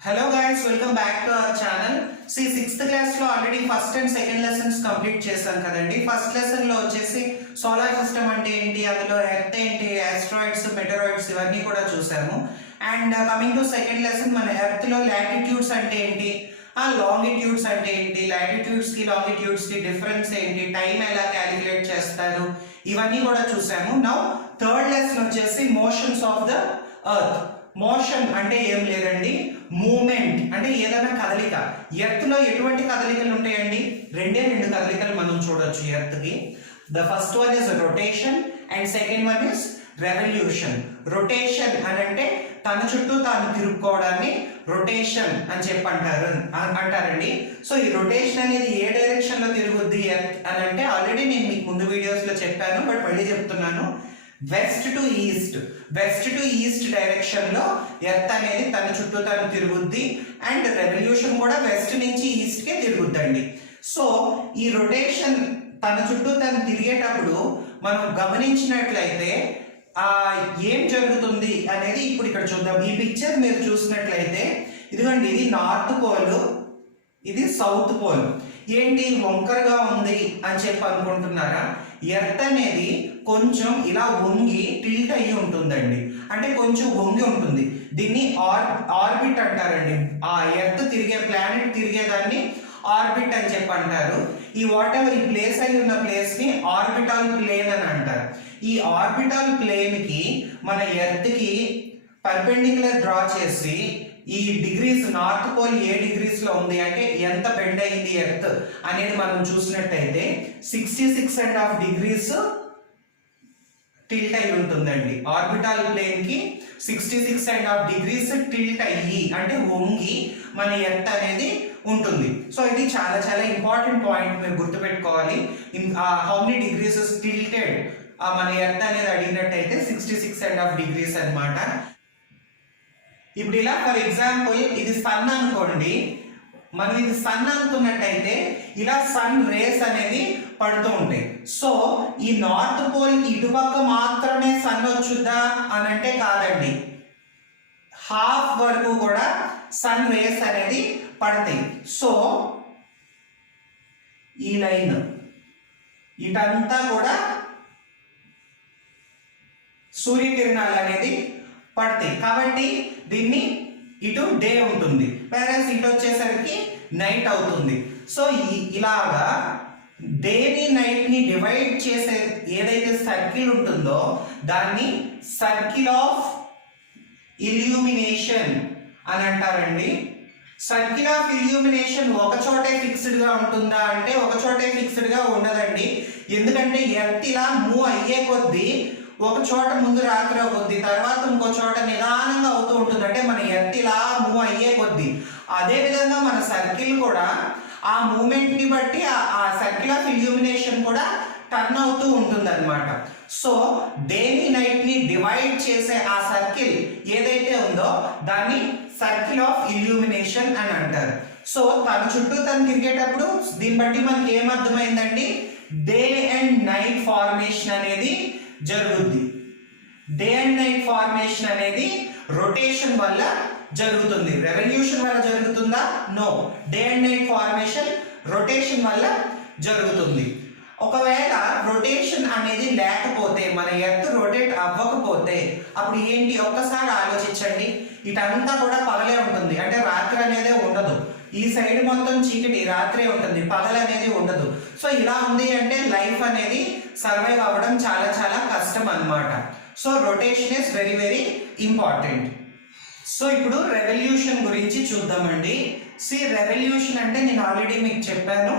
Hello guys, welcome back to our channel. See, 6th class లో already first and second lessons complete చేశాం కదండి. First lesson లో వచ్చేసి solar system అంటే ఏంటి, అందులో ఎర్త్ ఏంటి, ఆస్ట్రాయిడ్స్, మెటరాయిడ్స్ ఇవన్నీ కూడా చూసాము. And coming to second lesson, మన ఎర్త్ లో లాటిట్యూడ్స్ అంటే ఏంటి, లాంగిట్యూడ్స్ అంటే ఏంటి, లాటిట్యూడ్స్ కి లాంగిట్యూడ్స్ కి డిఫరెన్స్ ఏంటి, టైం ఎలా క్యాలిక్యులేట్ చేస్తారు, ఇవన్నీ కూడా చూసాము. నౌ థర్డ్ లెసన్ వచ్చేసి motions off the earth. Motion అంటే ఏం లేదండి, మూమెంట్ అంటే ఏదైనా కదలిక. ఎర్త్ లో ఎటువంటి కదలికలు ఉంటాయండి? రెండు కదలికలు మనం చూడొచ్చు ఎర్త్ కి. The first one is rotation and second one is revolution. Rotation అని అంటే తన చుట్టూ తాను తిరుక్కోవడాన్ని రొటేషన్ అని చెప్పి అంటారండి. సో ఈ రొటేషన్ అనేది ఏ డైరెక్షన్ లో తిరుగుద్ది అని అంటే ఆల్రెడీ నేను మీకు ముందు వీడియోస్ లో చెప్పాను, బట్ మళ్ళీ చెప్తున్నాను. వెస్ట్ టు ఈస్ట్ డైరెక్షన్ లో ఎర్త్ అనేది తన చుట్టూ తను తిరుగుద్ది. అండ్ రెవల్యూషన్ కూడా వెస్ట్ నుంచి ఈస్ట్ కే తిరుగుద్దండి. సో ఈ రొటేషన్ తన చుట్టూ తను తిరిగేటప్పుడు మనం గమనించినట్లయితే ఏం జరుగుతుంది అనేది ఇప్పుడు ఇక్కడ చూద్దాం. ఈ పిక్చర్ మీరు చూసినట్లయితే ఇదిగోండి, ఇది నార్త్ పోల్, ఇది సౌత్ పోల్. ఏంటి వంకరగా ఉంది అని చెప్పి అనుకుంటున్నారా? ఎర్త్ అనేది కొంచెం ఇలా వంగి టిల్ట్ అయ్యి ఉంటుందండి, అంటే కొంచెం వంగి ఉంటుంది. దీన్ని ఆర్బిట్ అంటారండి. ఆ ఎర్త్ తిరిగే ప్లానెట్ తిరిగేదాన్ని ఆర్బిట్ అని చెప్పి అంటారు. ఈ వాట్ ఎవర్ ఈ ప్లేస్ అయి ఉన్న ప్లేస్ ని ఆర్బిటాల్ ప్లేన్ అని అంటారు. ఈ ఆర్బిటాల్ ప్లేన్ కి మన ఎర్త్ కి పర్పెండిక్యులర్ డ్రా చేసి ఈ డిగ్రీస్, నార్త్ పోల్ ఏ డిగ్రీస్ లో ఉంది అంటే ఎంత బెండ్ అయింది ఎర్త్ అనేది మనం చూసినట్టయితే 66.5 డిగ్రీస్ టిల్ట్ అయి ఉంటుందండి. ఆర్బిటాల్ ప్లేన్ కి 66.5 డిగ్రీస్ టిల్ట్ అయ్యి అంటే వంగి మన ఎర్త్ అనేది ఉంటుంది. సో ఇది చాలా చాలా ఇంపార్టెంట్ పాయింట్, మీరు గుర్తుపెట్టుకోవాలి. హౌ మెనీ డిగ్రీస్ టిల్టెడ్ మన ఎర్త్ అనేది అడిగినట్టయితే 66.5 డిగ్రీస్ అన్నమాట. ఇప్పుడు ఇలా ఫర్ ఎగ్జాంపుల్ ఇది సన్ అనుకోండి, మనం ఇది సన్ అనుకున్నట్టయితే ఇలా సన్ రేస్ అనేది పడుతూ ఉంటాయి. సో ఈ నార్త్ పోల్ కి ఇటుపక్క మాత్రమే సన్ వచ్చుద్దా అని అంటే కాదండి, హాఫ్ వరకు కూడా సన్ రేస్ అనేది పడతాయి. సో ఈ లైన్ ఇటంతా కూడా సూర్యకిరణాలు అనేది పడతాయి, కాబట్టి దీన్ని ఇటు డే ఉంటుంది, వేరేస్ ఇటు వచ్చేసరికి నైట్ అవుతుంది. సో ఇలాగా డేని నైట్ ని డివైడ్ చేసే ఏదైతే సర్కిల్ ఉంటుందో దాన్ని సర్కిల్ ఆఫ్ ఇల్యూమినేషన్ అని అంటారండి. సర్కిల్ ఆఫ్ ఇల్యూమినేషన్ ఒక చోటే ఫిక్స్డ్ గా ఉంటుందా అంటే ఒక చోటే ఫిక్స్డ్ గా ఉండదండి. ఎందుకంటే ఎర్త్ ఇలా మూవ్ అయ్యే కొద్దీ ఒక చోట ముందు రాత్రి అవుద్ది, తర్వాత ఇంకో చోట నిదానంగా అవుతూ ఉంటుంది. అంటే మన ఎర్త్ ఇలా మూవ్ అయ్యే కొద్దీ అదే విధంగా మన సర్కిల్ కూడా ఆ మూమెంట్ ని బట్టి ఆ సర్కిల్ ఆఫ్ ఇల్యూమినేషన్ కూడా టర్న్ అవుతూ ఉంటుంది అనమాట. సో డేని నైట్ ని డివైడ్ చేసే ఆ సర్కిల్ ఏదైతే ఉందో దాన్ని సర్కిల్ ఆఫ్ ఇల్యూమినేషన్ అని అంటారు. సో తన చుట్టూ తను తిరిగేటప్పుడు దీన్ని బట్టి మనకి ఏమర్థమైందండి, డే అండ్ నైట్ ఫార్మేషన్ అనేది జరుగుద్ది. డే అండ్ నైట్ ఫార్మేషన్ అనేది రొటేషన్ వల్ల జరుగుతుంది. రెవల్యూషన్ వల్ల జరుగుతుందా? No. Day and night formation rotation వల్ల జరుగుతుంది. ఒకవేళ రొటేషన్ అనేది లేకపోతే, మన ఎర్త్ రొటేట్ అవ్వకపోతే అప్పుడు ఏంటి ఒక్కసారి ఆలోచించండి. ఇటంతా కూడా పగలే ఉంటుంది, అంటే రాత్రి అనేది ఉండదు. ఈ సైడ్ మొత్తం చీకటి, రాత్రే ఉంటుంది, పగలు అనేది ఉండదు. సో ఇలా ఉంది అంటే లైఫ్ అనేది సర్వైవ్ అవ్వడం చాలా చాలా కష్టం అన్నమాట. So rotation is very very important. So ఇప్పుడు రెవల్యూషన్ గురించి చూద్దామండి. సి రెవల్యూషన్ అంటే నేను ఆల్రెడీ మీకు చెప్పాను,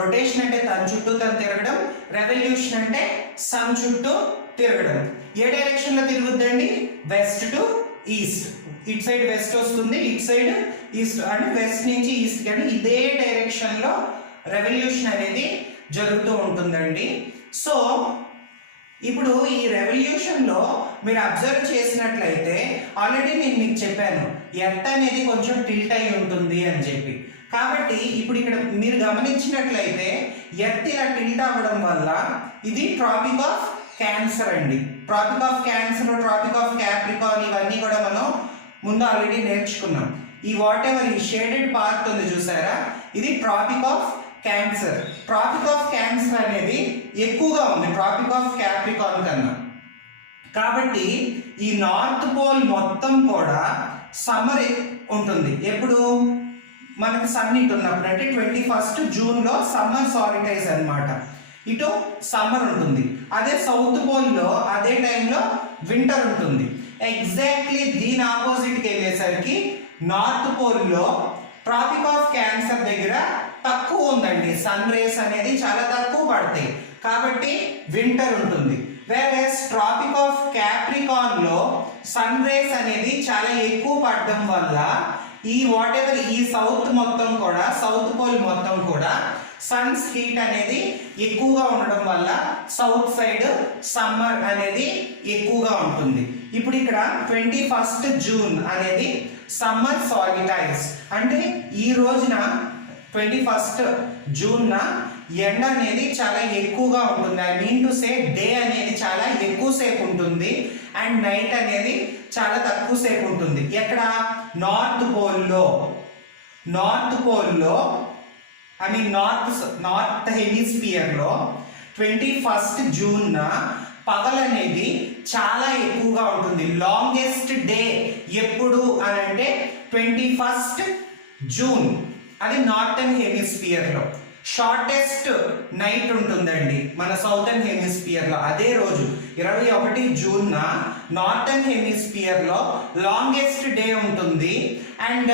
రొటేషన్ అంటే తన చుట్టూ తను తిరగడం, రెవల్యూషన్ అంటే సన్ చుట్టూ తిరగడం. ఏ డైరెక్షన్ లో తిరుగుద్దండి? West to east. ఇట్ సైడ్ వెస్ట్ వస్తుంది, ఇట్ సైడ్ ఈస్ట్, అంటే వెస్ట్ నుంచి ఈస్ట్, కానీ ఇదే డైరెక్షన్ లో రెవల్యూషన్ అనేది జరుగుతూ ఉంటుందండి. సో ఇప్పుడు ఈ రెవల్యూషన్ లో మీరు అబ్జర్వ్ చేసినట్లయితే ఆల్రెడీ నేను మీకు చెప్పాను ఎర్త్ అనేది కొంచెం టిల్ట్ అయి ఉంటుంది అని చెప్పి. కాబట్టి ఇప్పుడు ఇక్కడ మీరు గమనించినట్లయితే ఎర్త్ ఇలా టిల్ట్ అవ్వడం వల్ల ఇది ట్రాపిక్ ఆఫ్ క్యాన్సర్ అండి. Tropic of cancer, tropic of capricorn ఇవన్నీ కూడా మనం ముందు ఆల్రెడీ నేర్చుకున్నాం. ఈ వాట్ ఎవర్ ఈ షేడెడ్ పార్ట్ ఉంది చూసారా, ఇది tropic of cancer. Tropic of cancer అనేది ఎక్కువగా ఉంది ట్రాపిక్ ఆఫ్ క్యాప్రికాన్ కన్నా. కాబట్టి ఈ నార్త్ పోల్ మొత్తం కూడా సమ్మర్ ఉంటుంది. ఎప్పుడు మనకి సన్ ఇటు ఉన్నప్పుడు, అంటే 21 జూన్లో సమ్మర్ సాలిటైజ్ అన్నమాట. ఇటు సమ్మర్ ఉంటుంది. అదే సౌత్ పోల్లో అదే టైంలో వింటర్ ఉంటుంది. ఎగ్జాక్ట్లీ దీని ఆపోజిట్కి వెళ్ళేసరికి నార్త్ పోల్లో ట్రాపిక్ ఆఫ్ క్యాన్సర్ దగ్గర తక్కువ ఉందండి, సన్ రేస్ అనేది చాలా తక్కువ పడతాయి, కాబట్టి వింటర్ ఉంటుంది. వేరేస్ ట్రాపిక్ ఆఫ్ క్యాప్రికాన్ లో సన్ రేస్ అనేది చాలా ఎక్కువ పడడం వల్ల ఈ వాట్ ఎవర్ ఈ సౌత్ మొత్తం కూడా, సౌత్ పోల్ మొత్తం కూడా సన్స్ హీట్ అనేది ఎక్కువగా ఉండడం వల్ల సౌత్ సైడ్ సమ్మర్ అనేది ఎక్కువగా ఉంటుంది. ఇప్పుడు ఇక్కడ 21 జూన్ అనేది సమ్మర్ సాలిటైజ్, అంటే ఈ రోజున 21 జూన్న ఎండ అనేది చాలా ఎక్కువగా ఉంటుంది. I mean to say day అనేది చాలా ఎక్కువసేపు ఉంటుంది అండ్ నైట్ అనేది చాలా తక్కువ సేపు ఉంటుంది. ఎక్కడ? నార్త్ పోల్లో. నార్త్ పోల్లో ఐ మీన్ నార్త్ హెమిస్ఫియర్ లో 21 జూన్న పగలనేది చాలా ఎక్కువగా ఉంటుంది. లాంగెస్ట్ డే ఎప్పుడు అని అంటే 21 జూన్, అది నార్థన్ హెమిస్ఫియర్ లో. షార్టెస్ట్ నైట్ ఉంటుందండి మన సౌతర్న్ హెమిస్ఫియర్ లో. అదే రోజు 21 జూన్న నార్థన్ హెమిస్ఫియర్ లో లాంగెస్ట్ డే ఉంటుంది అండ్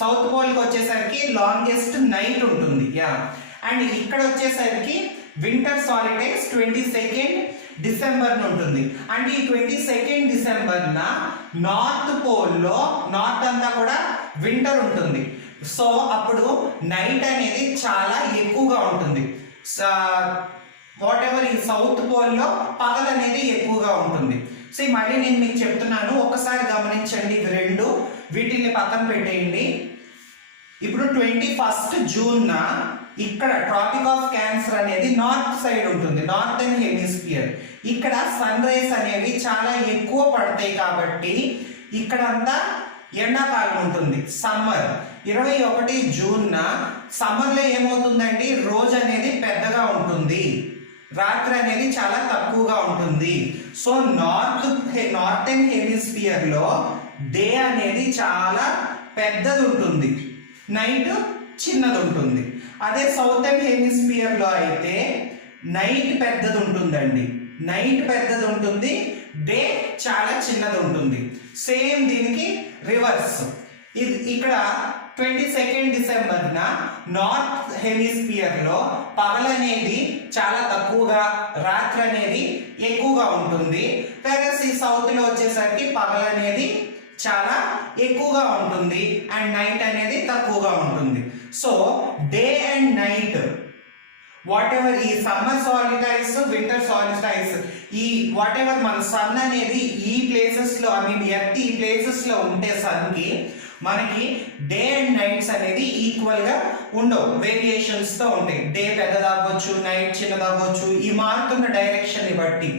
సౌత్ పోల్ కి వచ్చేసరికి లాంగెస్ట్ నైట్ ఉంటుంది. అండ్ ఇక్కడ వచ్చేసరికి వింటర్ సాలిటైజ్ 22 డిసెంబర్ ఉంటుంది. అంటే ఈ 22 డిసెంబర్ నార్త్ పోల్ లో నార్త్ అంతా కూడా వింటర్ ఉంటుంది. సో అప్పుడు నైట్ అనేది చాలా ఎక్కువగా ఉంటుంది. వాట్ ఎవర్ ఈ సౌత్ పోల్ లో పగలు అనేది ఎక్కువగా ఉంటుంది. సో మళ్ళీ నేను మీకు చెప్తున్నాను, ఒకసారి గమనించండి ఇవి రెండు, వీటిని పక్కన పెట్టేయండి. ఇప్పుడు 21 జూన్న ఇక్కడ ట్రాపిక్ ఆఫ్ క్యాన్సర్ అనేది నార్త్ సైడ్ ఉంటుంది, నార్థన్ హెమిస్ఫియర్. ఇక్కడ సన్ రేస్ అనేవి చాలా ఎక్కువ పడతాయి కాబట్టి ఇక్కడంతా ఎండాకాలం ఉంటుంది, సమ్మర్. 21 జూన్న సమ్మర్లో ఏమవుతుందండి, రోజు అనేది పెద్దగా ఉంటుంది, రాత్రి అనేది చాలా తక్కువగా ఉంటుంది. సో నార్థన్ హెమిస్ఫియర్ లో డే అనేది చాలా పెద్దది ఉంటుంది, నైట్ చిన్నది ఉంటుంది. అదే సౌతర్న్ హెమిస్ఫియర్ లో అయితే నైట్ పెద్దది ఉంటుందండి, నైట్ పెద్దది ఉంటుంది, డే చాలా చిన్నది ఉంటుంది. సేమ్ దీనికి రివర్స్. ఇక్కడ 22 డిసెంబర్న నార్త్ హెమిస్ఫియర్ లో పగలు అనేది చాలా తక్కువగా, రాత్రి అనేది ఎక్కువగా ఉంటుంది. వేరేస్ ఈ సౌత్ లో వచ్చేసరికి పగలు అనేది చాలా ఎక్కువగా ఉంటుంది అండ్ నైట్ అనేది తక్కువగా ఉంటుంది. So day and night what ever ఈ సమ్మర్ సాలిటైజ్, వింటర్ సాలిటైజ్, ఈ వాట్ ఎవర్ మన సన్ అనేది ఈ ప్లేసెస్ లో, ఐ మీన్ ఎర్త్ ఈ ప్లేసెస్ లో ఉంటే సన్ కి మనకి డే అండ్ నైట్స్ అనేది ఈక్వల్ గా ఉండవు, వేరియేషన్స్ తో ఉంటాయి. డే పెద్దదవ్వచ్చు, నైట్ చిన్నదవ్వచ్చు, ఈ మారుతున్న డైరెక్షన్ ని బట్టి.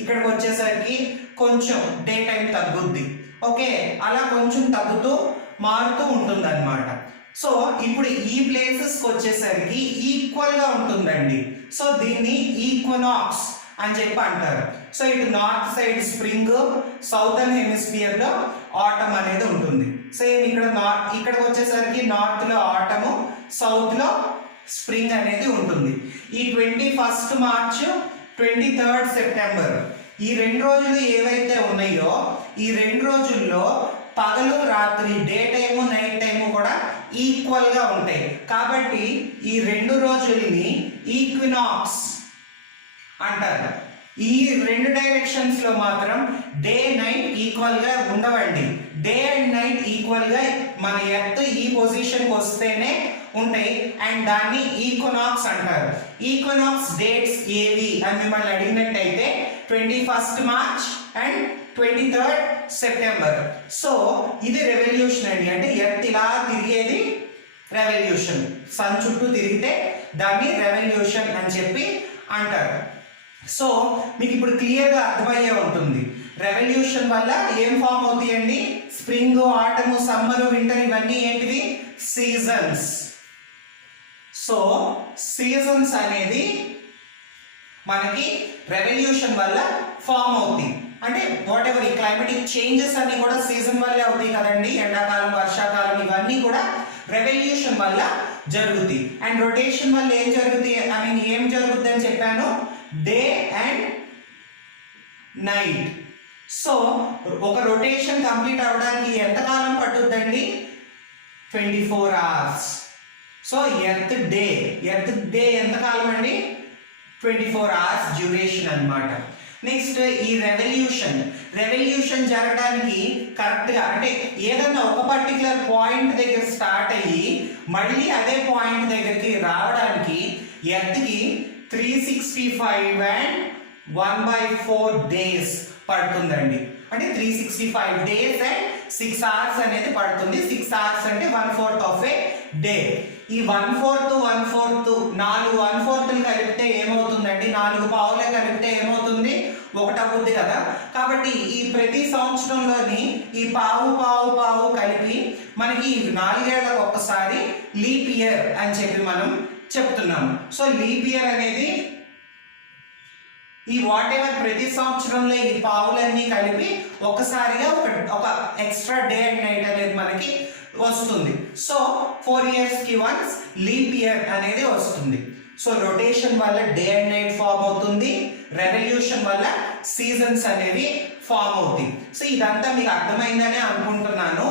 ఇక్కడికి వచ్చేసరికి కొంచెం డే టైం తగ్గుద్ది, ఓకే, అలా కొంచెం తగ్గుతూ మారుతూ ఉంటుంది అనమాట. సో ఇప్పుడు ఈ ప్లేసెస్ కి వచ్చేసరికి ఈక్వల్ గా ఉంటుందండి. సో దీన్ని ఈక్వనాక్స్ అని చెప్పి అంటారు. సో ఇటు north side spring, southern hemisphere లో ఆటమ్ అనేది ఉంటుంది. సేమ్ ఇక్కడికి వచ్చేసరికి నార్త్ లో ఆటము, సౌత్ లో స్ప్రింగ్ అనేది ఉంటుంది. ఈ 21 మార్చ్ 23 సెప్టెంబర్ ఈ 2 రోజులు ఏవైతే ఉన్నాయో ఈ 2 రోజుల్లో పగలు రాత్రి, డే టైము నైట్ టైము కూడా ఈక్వల్ గా ఉంటాయి. కాబట్టి ఈ 2 రోజుల్ని ఈక్వినాక్స్ అంటారు. ఈ 2 డైరెక్షన్స్ లో మాత్రం డే నైట్ ఈక్వల్ గా ఉండవండి. డే అండ్ నైట్ ఈక్వల్ గా మన ఎర్త్ ఈ పొజిషన్ కి వస్తేనే ఉంటాయి అండ్ దాన్ని ఈక్వినాక్స్ అంటారు. ఈక్వినాక్స్ డేట్స్ ఏవి అని మిమ్మల్ని అడిగినట్టయితే 21 మార్చ్ అండ్ 23 సెప్టెంబర్. సో ఇది రెవల్యూషన్ అండి, అంటే ఎర్త్ ఇలా తిరిగేది రెవల్యూషన్, సన్ చుట్టూ తిరిగితే దాన్ని రెవల్యూషన్ అని చెప్పి అంటారు. సో మీకు ఇప్పుడు క్లియర్గా అర్థమయ్యే ఉంటుంది. రెవల్యూషన్ వల్ల ఏం ఫామ్ అవుతాయండి? స్ప్రింగ్, ఆటమ్, సమ్మర్, వింటర్ ఇవన్నీ ఏంటివి? సీజన్స్. సో సీజన్స్ అనేది మనకి రెవల్యూషన్ వల్ల ఫామ్ అవుతాయి. అంటే వాట్ ఎవర్ ఈ క్లైమేటిక్ చేంజెస్ అన్ని కూడా సీజన్ వల్లే అవుతాయి కదండి. ఎండాకాలం, వర్షాకాలం ఇవన్నీ కూడా రెవల్యూషన్ వల్ల జరుగుతాయి. అండ్ రొటేషన్ వల్ల ఏం జరుగుతాయి? ఏం జరుగుతుంది అని చెప్పాను? Day and night. సో ఒక రొటేషన్ కంప్లీట్ అవ్వడానికి ఎంత కాలం పట్టుద్దండి? 24 hours. సో ఎర్త్ డే ఎంత కాలం అండి? 24 hours డ్యూరేషన్ అన్నమాట. నెక్స్ట్ ఈ రెవల్యూషన్ జరగడానికి కరెక్ట్గా అంటే ఏదన్నా ఒక పర్టికులర్ పాయింట్ దగ్గర స్టార్ట్ అయ్యి మళ్ళీ అదే పాయింట్ దగ్గరికి రావడానికి ఎర్త్కి 365 and 1/4 days పడుతుందండి. అంటే 365 days and 6 hours అనేది పడుతుంది. 6 hours అంటే 1/4 of a day. ఈ 1/4 4 1/4 కలిపితే ఏమవుతుందండి? 4 పావులే కలిపితే ఏమవుతుంది? 1 అవుతుంది కదా. కాబట్టి ఈ ప్రతి సంవత్సరంలోని ఈ పావు కలిపి మనకి 4 ఏళ్లకు ఒక్కసారి లీప్ ఇయర్ అని చెప్పి మనం చెప్తున్నాము. సో లీప్ ఇయర్ అనేది ఈ వాట్ ఎవర్ ప్రతి సంవత్సరంలో ఈ పావులన్నీ కలిపి ఒక్కసారిగా ఒక ఎక్స్ట్రా డే అండ్ నైట్ అనేది మనకి వస్తుంది. సో 4 years కి వన్స్ లీప్ ఇయర్ అనేది వస్తుంది. సో రొటేషన్ వల్ల డే అండ్ నైట్ ఫామ్ అవుతుంది. రెవల్యూషన్ వల్ల సీజన్స్ అనేవి ఫామ్ అవుతాయి. సో ఇదంతా మీకు అర్థమైందనే అనుకుంటున్నాను.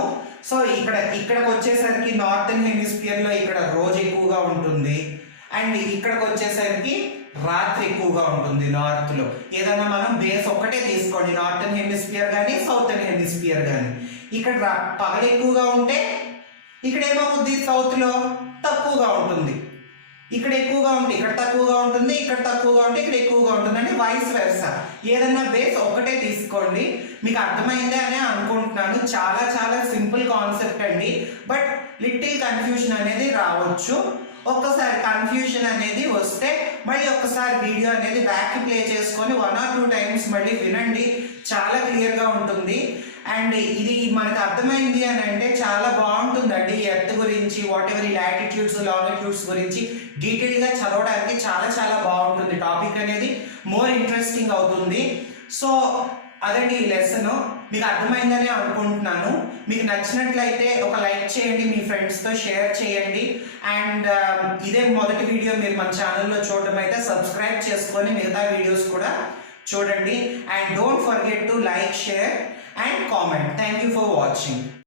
సో ఇక్కడికి వచ్చేసరికి నార్థన్ హెమిస్ఫియర్ లో ఇక్కడ రోజు ఎక్కువగా ఉంటుంది. అండ్ ఇక్కడికి వచ్చేసరికి రాత్రి ఎక్కువగా ఉంటుంది నార్త్ లో. ఏదైనా మనం బేస్ ఒక్కటే తీసుకోండి, నార్థన్ హెమిస్ఫియర్ కానీ సౌతర్న్ హెమిస్ఫియర్ కానీ. ఇక్కడ పగలు ఎక్కువగా ఉంటే ఇక్కడ ఏమవుతుంది? సౌత్ లో తక్కువగా ఉంటుంది. ఇక్కడ ఎక్కువగా ఉంటే ఇక్కడ తక్కువగా ఉంటుంది, ఇక్కడ తక్కువగా ఉంటే ఇక్కడ ఎక్కువగా ఉంటుంది. అంటే వైస్ వెర్సా. ఏదన్నా బేస్ ఒక్కటే తీసుకోండి. మీకు అర్థమైందే అని అనుకుంటున్నాను. చాలా చాలా సింపుల్ కాన్సెప్ట్ అండి. బట్ లిటిల్ కన్ఫ్యూషన్ అనేది రావచ్చు. ఒక్కసారి కన్ఫ్యూషన్ అనేది వస్తే మళ్ళీ ఒక్కసారి వీడియో అనేది బ్యాక్ ప్లే చేసుకొని 1 or 2 times మళ్ళీ వినండి. చాలా క్లియర్గా ఉంటుంది. అండ్ ఇది మనకు అర్థమైంది అని అంటే చాలా బాగుంటుందండి. ఎర్త్ గురించి వాట్ ఎవర్ ఈ లాటిట్యూడ్స్ లాంగిట్యూడ్స్ గురించి డీటెయిల్గా చదవడానికి చాలా చాలా బాగుంటుంది. టాపిక్ అనేది మోర్ ఇంట్రెస్టింగ్ అవుతుంది. సో అదండి ఈ లెసన్. మీకు అర్థమైందని అనుకుంటున్నాను. మీకు నచ్చినట్లయితే ఒక లైక్ చేయండి, మీ ఫ్రెండ్స్తో షేర్ చేయండి. అండ్ ఇదే మొదటి వీడియో మీరు మన ఛానల్లో చూడడం అయితే సబ్స్క్రైబ్ చేసుకొని మిగతా వీడియోస్ కూడా చూడండి. And don't forget to like, share and comment. Thank you for watching.